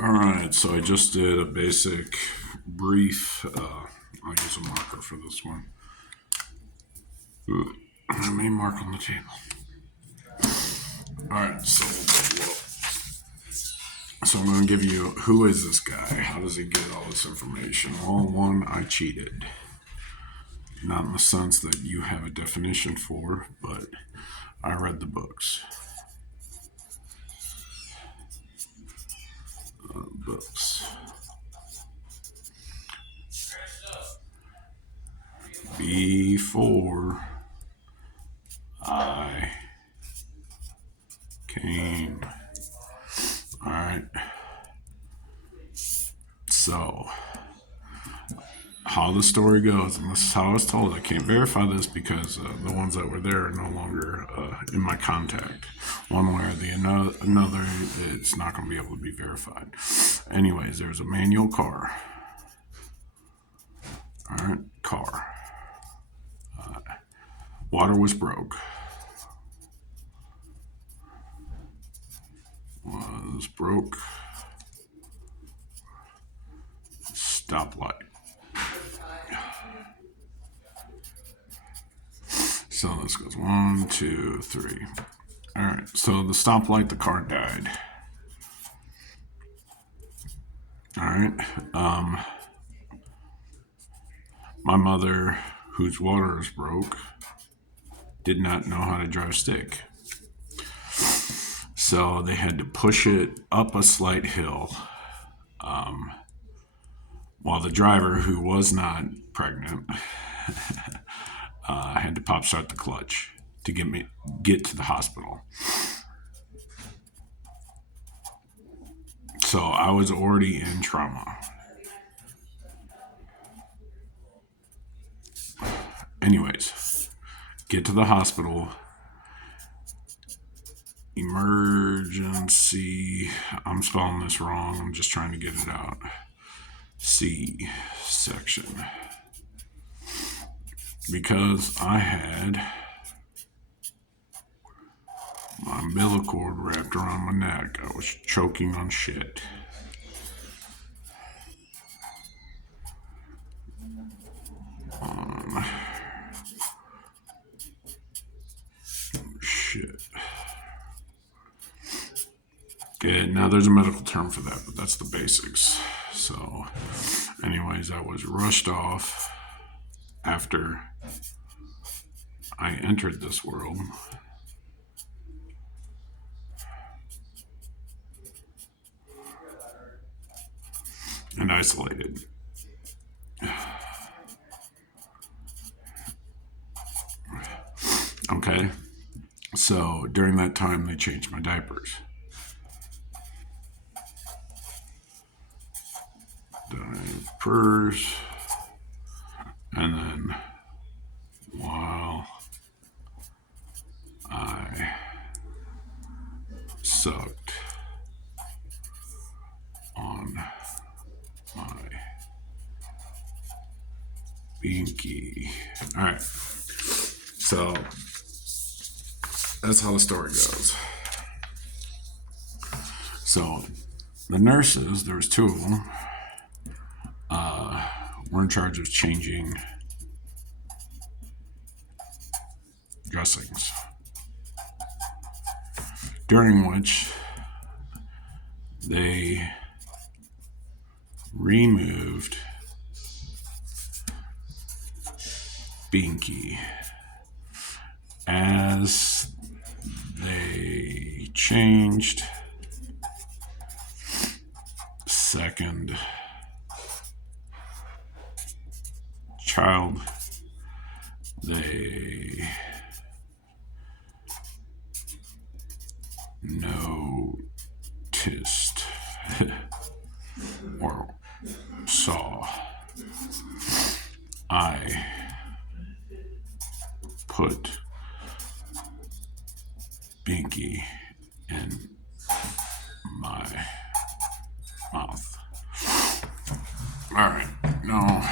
All right, so I just did a basic brief. I'll use a marker for this one. Let me mark on the table. All right, so I'm going to give you who is this guy? How does he get all this information? Well, one, I cheated. Not in the sense that you have a definition for, but I read the books. Books. Before I came. All right. So, how the story goes, and this is how I was told. I can't verify this because the ones that were there are no longer in my contact. One way or the another, it's not going to be able to be verified. Anyways, there's a manual car. All right, car. Water was broke. Was broke. Stoplight. So this goes 1, 2, 3. All right. So the stoplight, the car died. All right. My mother, whose water is broke, did not know how to drive stick. So they had to push it up a slight hill. While the driver, who was not pregnant, had to pop start the clutch to get to the hospital. So I was already in trauma. Anyways, get to the hospital. Emergency. I'm spelling this wrong. I'm just trying to get it out. C section. Because I had my umbilical cord wrapped around my neck. I was choking on shit. Shit. Okay, now there's a medical term for that, but that's the basics. So, anyways, I was rushed off after I entered this world. And isolated. Okay, so during that time, they changed my diapers. Diapers. And then while I sucked on my binky. All right. So that's how the story goes. So the nurses, there was two of them, were in charge of changing dressings. During which they removed Binky as they changed second child. They noticed or saw I put Binky in my mouth. All right, no,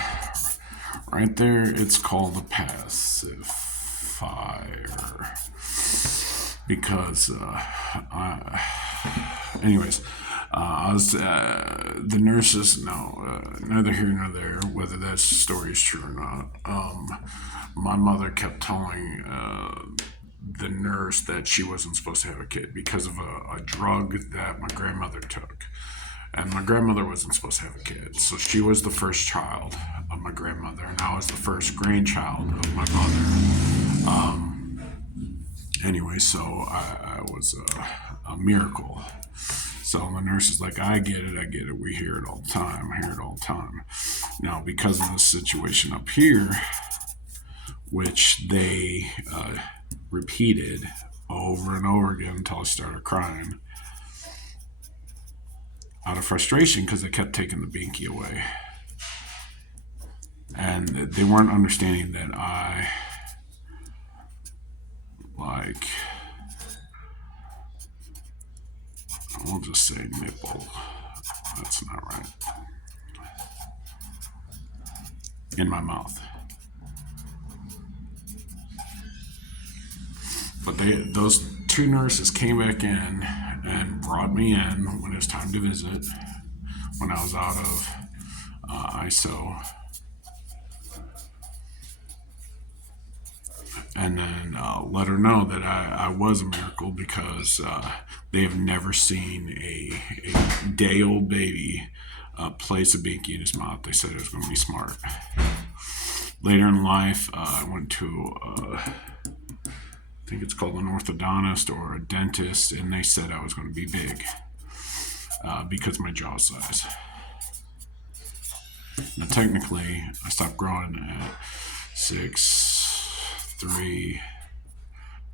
right there, it's called a pacifier because, anyways, I was the nurses. No, neither here nor there. Whether that story is true or not. My mother kept telling the nurse that she wasn't supposed to have a kid because of a drug that my grandmother took. And my grandmother wasn't supposed to have a kid. So she was the first child of my grandmother, and I was the first grandchild of my mother. Anyway, so I was a miracle. So the nurse is like, I get it. We hear it all the time. I hear it all the time. Now, because of the situation up here, which they repeated over and over again until I started crying out of frustration because they kept taking the binky away. And they weren't understanding that I, we'll just say nipple. That's not right. In my mouth. But those two nurses came back in and brought me in when it was time to visit, when I was out of ISO. And then let her know that I was a miracle because they have never seen a day-old baby place a binky in his mouth. They said it was going to be smart. Later in life, I went to, I think it's called an orthodontist or a dentist, and they said I was going to be big because of my jaw size. Now, technically, I stopped growing at 6'3"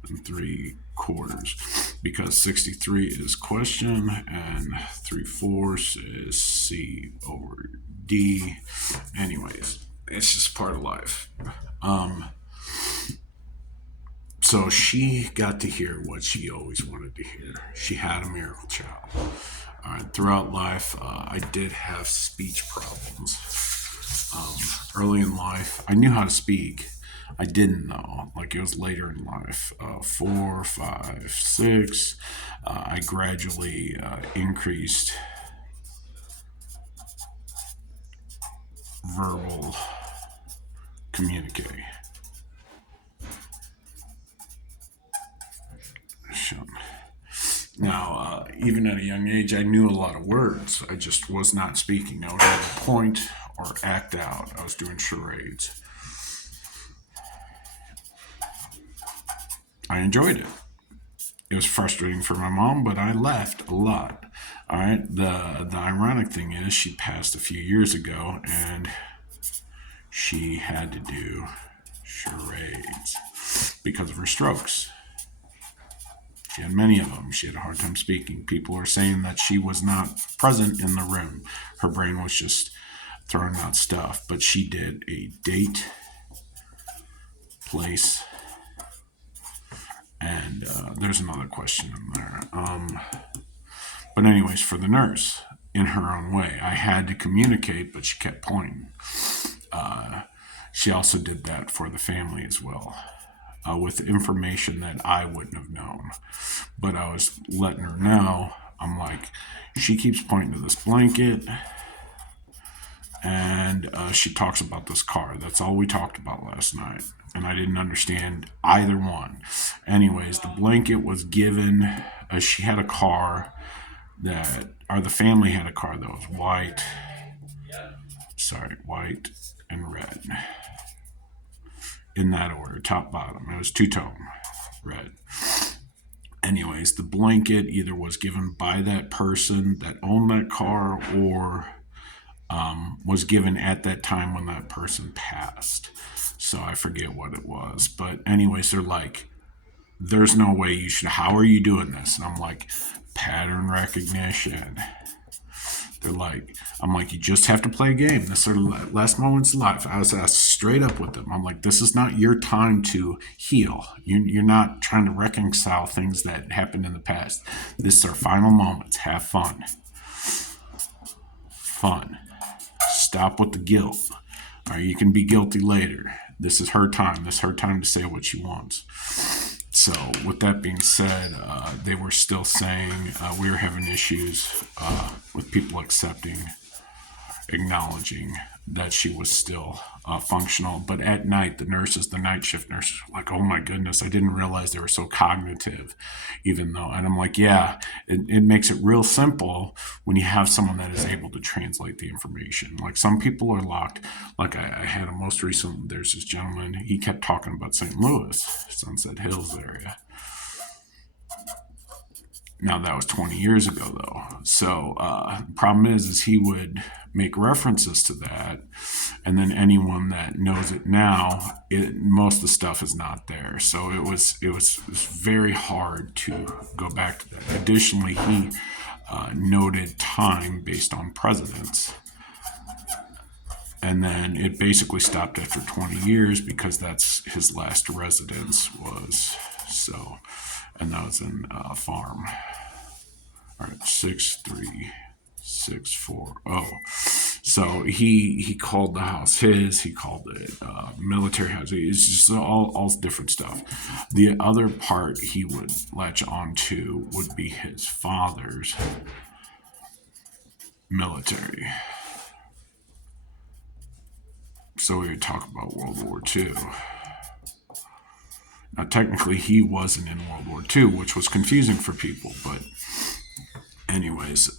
and 3/4 because 63 is question and 3/4 is C/D. Anyways, it's just part of life. So she got to hear what she always wanted to hear. She had a miracle child. All right, throughout life, I did have speech problems. Early in life, I knew how to speak. I didn't know. Like, it was later in life, 4, 5, 6. I gradually increased verbal communique. Now, even at a young age, I knew a lot of words. I just was not speaking. I would have a point or act out. I was doing charades. I enjoyed it. It was frustrating for my mom, but I laughed a lot. All right. The ironic thing is, she passed a few years ago, and she had to do charades because of her strokes. She had many of them. She had a hard time speaking. People are saying that she was not present in the room. Her brain was just throwing out stuff. But she did a date, place, and there's another question in there. But anyways, for the nurse, in her own way, I had to communicate, but she kept pointing. She also did that for the family as well. With information that I wouldn't have known. But I was letting her know, I'm like, she keeps pointing to this blanket, and she talks about this car. That's all we talked about last night. And I didn't understand either one. Anyways, the blanket was given, she had a car the family had a car that was white and red. In that order, top, bottom. It was two-tone red. Anyways, the blanket either was given by that person that owned that car or was given at that time when that person passed. So I forget what it was. But anyways, they're like, there's no way you should, how are you doing this? And I'm like, pattern recognition. I'm like, you just have to play a game. This sort of last moments of life. I was asked straight up with them. I'm like, this is not your time to heal. You're not trying to reconcile things that happened in the past. This is our final moments. Have fun. Stop with the guilt. All right, you can be guilty later. This is her time. This is her time to say what she wants. So, with that being said, they were still saying we were having issues with people acknowledging that she was still functional. But at night, the night shift nurses were like, oh my goodness, I didn't realize they were so cognitive, even though, and I'm like, yeah, it makes it real simple when you have someone that is able to translate the information. Like some people are locked. Like I had a most recent, there's this gentleman, he kept talking about St. Louis, Sunset Hills area. Now that was 20 years ago, though. So the problem is he would make references to that, and then anyone that knows it now, most of the stuff is not there. So it was very hard to go back to that. Additionally, he noted time based on presidents, and then it basically stopped after 20 years because that's his last residence was. So, and that was in farm. All right, 63640. So he called the house his. He called it military house. It's just all different stuff. The other part he would latch on to would be his father's military. So we would talk about World War II. Now, technically, he wasn't in World War II, which was confusing for people, but anyways,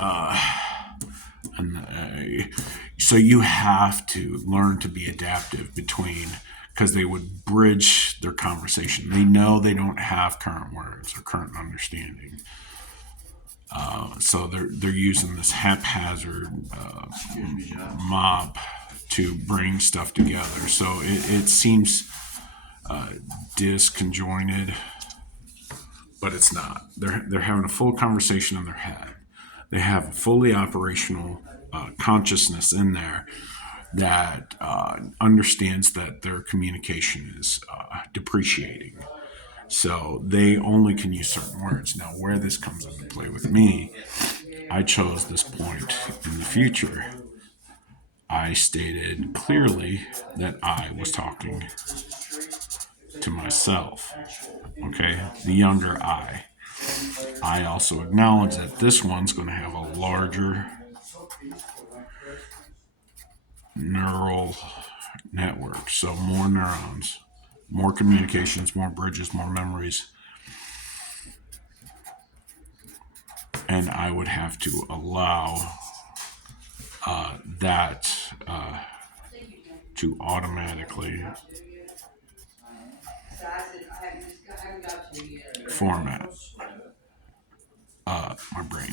so you have to learn to be adaptive because they would bridge their conversation. They know they don't have current words or current understanding. So they're using this haphazard mob to bring stuff together. So it seems disconjointed, but it's not. They're having a full conversation in their head. They have a fully operational consciousness in there that understands that their communication is depreciating. So they only can use certain words. Now, where this comes into play with me, I chose this point in the future. I stated clearly that I was talking to myself, okay, the younger I. I also acknowledge that this one's going to have a larger neural network, so more neurons, more communications, more bridges, more memories. And I would have to allow that to automatically format my brain.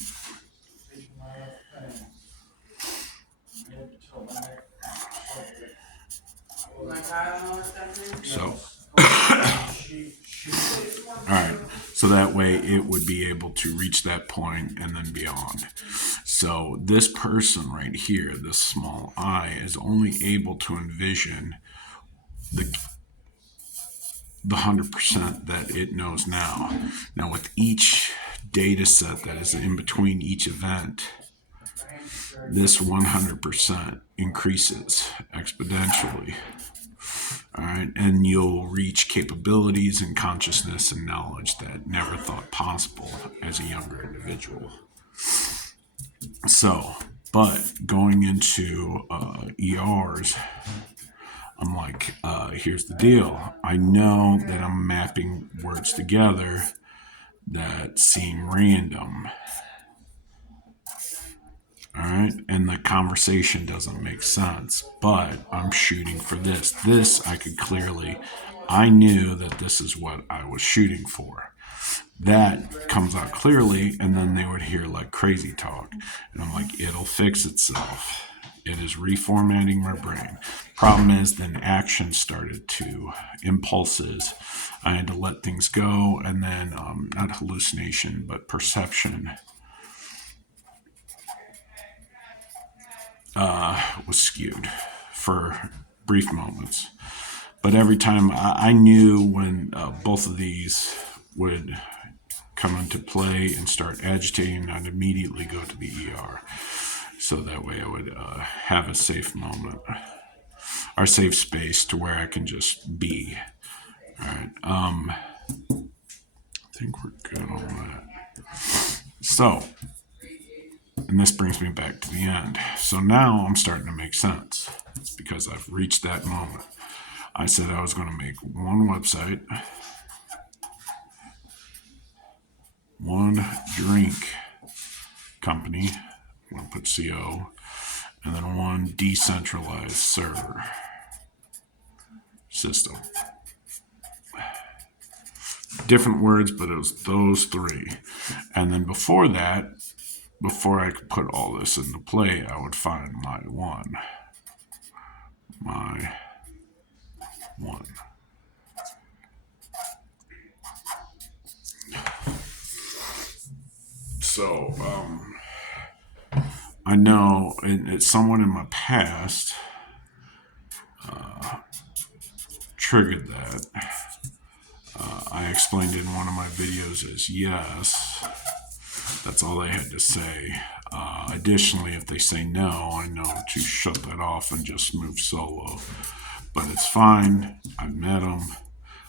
So, all right. So that way it would be able to reach that point and then beyond. So this person right here, this small I, is only able to envision the 100% that it knows now. Now with each data set that is in between each event, this 100% increases exponentially. All right, and you'll reach capabilities and consciousness and knowledge that never thought possible as a younger individual. So, but going into ERs, I'm like, here's the deal. I know that I'm mapping words together that seem random. All right, and the conversation doesn't make sense, but I'm shooting for this. I knew that this is what I was shooting for. That comes out clearly, and then they would hear like crazy talk. And I'm like, it'll fix itself. It is reformatting my brain. Problem is, then action started to impulses. I had to let things go, and then not hallucination, but perception was skewed for brief moments. But every time I knew when both of these would come into play and start agitating, I'd immediately go to the ER. So that way I would have a safe moment or safe space to where I can just be. All right. think we're good on that. So, and this brings me back to the end. So now I'm starting to make sense. It's because I've reached that moment. I said I was going to make one website, one drink company, I'm going to put CO, and then one decentralized server system. Different words, but it was those three. And then before that, before I could put all this into play, I would find my one. So, I know it's someone in my past triggered that. I explained in one of my videos as yes. That's all they had to say. Additionally, if they say no, I know to shut that off and just move solo. But it's fine. I met them.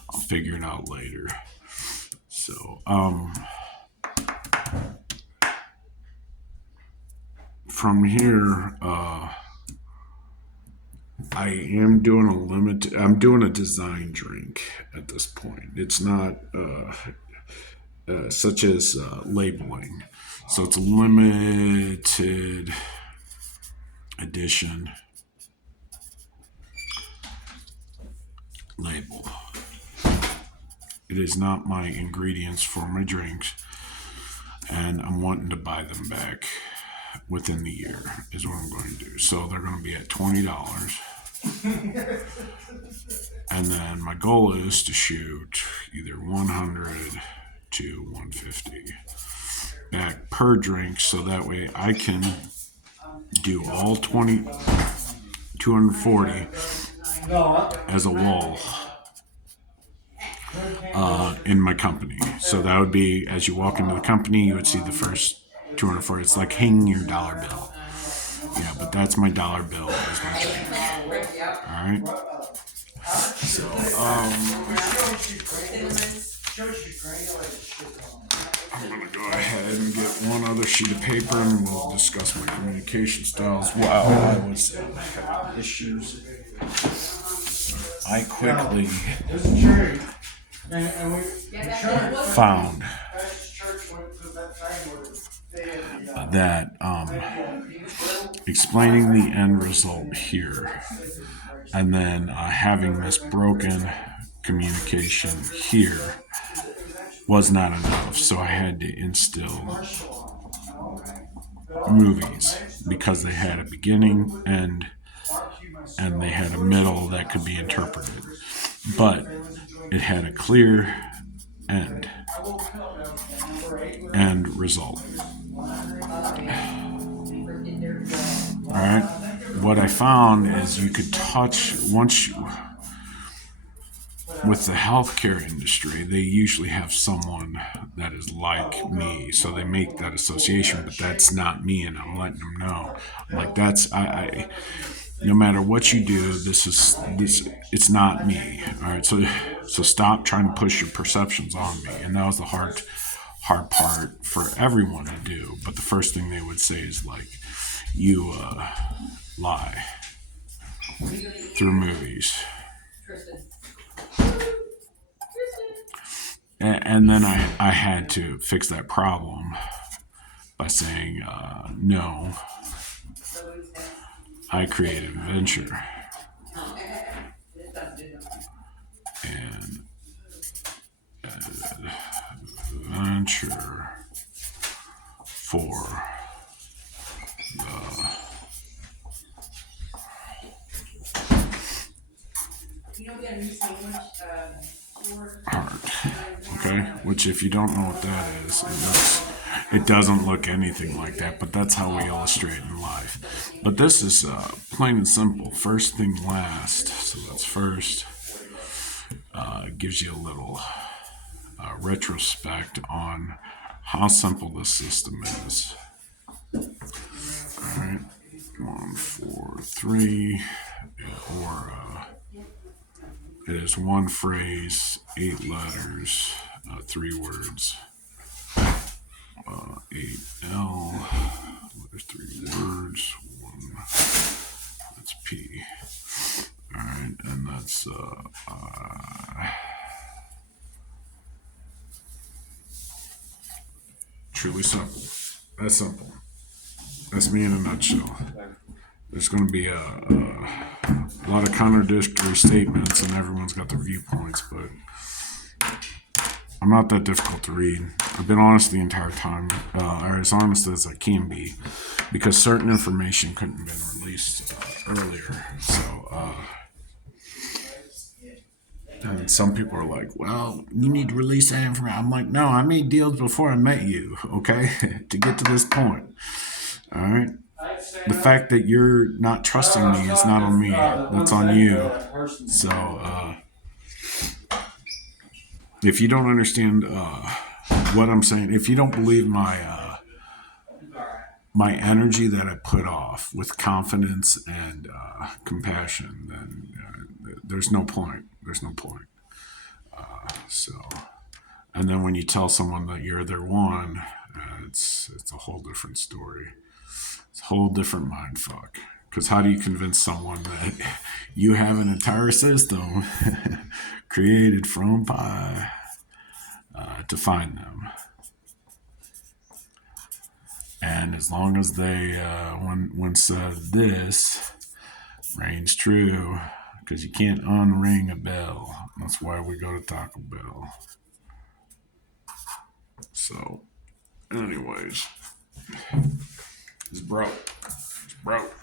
I'll figure it out later. So, from here, I am doing I'm doing a design drink at this point. It's not such as labeling. So it's a limited edition label. It is not my ingredients for my drinks, and I'm wanting to buy them back within the year is what I'm going to do. So they're going to be at $20. And then my goal is to shoot either 100 to 150 back per drink, so that way I can do all 240 as a wall in my company. So that would be, as you walk into the company, you would see the first 240. It's like hanging your dollar bill. Yeah, but that's my dollar bill as my drink. All right. So, I'm going to go ahead and get one other sheet of paper and we'll discuss my communication styles. Wow, I was having issues. I quickly found that explaining the end result here and then having this broken communication here was not enough, so I had to instill movies because they had a beginning, end, and they had a middle that could be interpreted, but it had a clear end result. All right, what I found is you could touch with the healthcare industry, they usually have someone that is like me, so they make that association, but that's not me, and I'm letting them know. I'm like, I no matter what you do, this it's not me. All right, so stop trying to push your perceptions on me, and that was the hard part for everyone to do. But the first thing they would say is like, you lie through movies. And then I had to fix that problem by saying, no, I created a venture. And venture for heart. Okay, which if you don't know what that is, it doesn't look anything like that, but that's how we illustrate in life. But this is plain and simple. First thing last. So that's first. Gives you a little retrospect on how simple this system is. All right, 1, 4, 3, or it is one phrase, 8 letters, three words. 8L. There's three words. One. That's P. All right, and that's truly simple. That's simple. That's me in a nutshell. There's going to be a lot of contradictory statements, and everyone's got their viewpoints, but I'm not that difficult to read. I've been honest the entire time, or as honest as I can be, because certain information couldn't have been released earlier. So, and some people are like, well, you need to release that information. I'm like, no, I made deals before I met you, okay, to get to this point. All right. The fact that you're not trusting me is not on me. That's on you. So, if you don't understand what I'm saying, if you don't believe my energy that I put off with confidence and compassion, then there's no point. There's no point. So, and then when you tell someone that you're their one, it's a whole different story. It's a whole different mind fuck. Because how do you convince someone that you have an entire system created from pi to find them? And as long as they, when said this, reigns true, because you can't unring a bell. That's why we go to Taco Bell. So, anyways, it's broke. It's broke.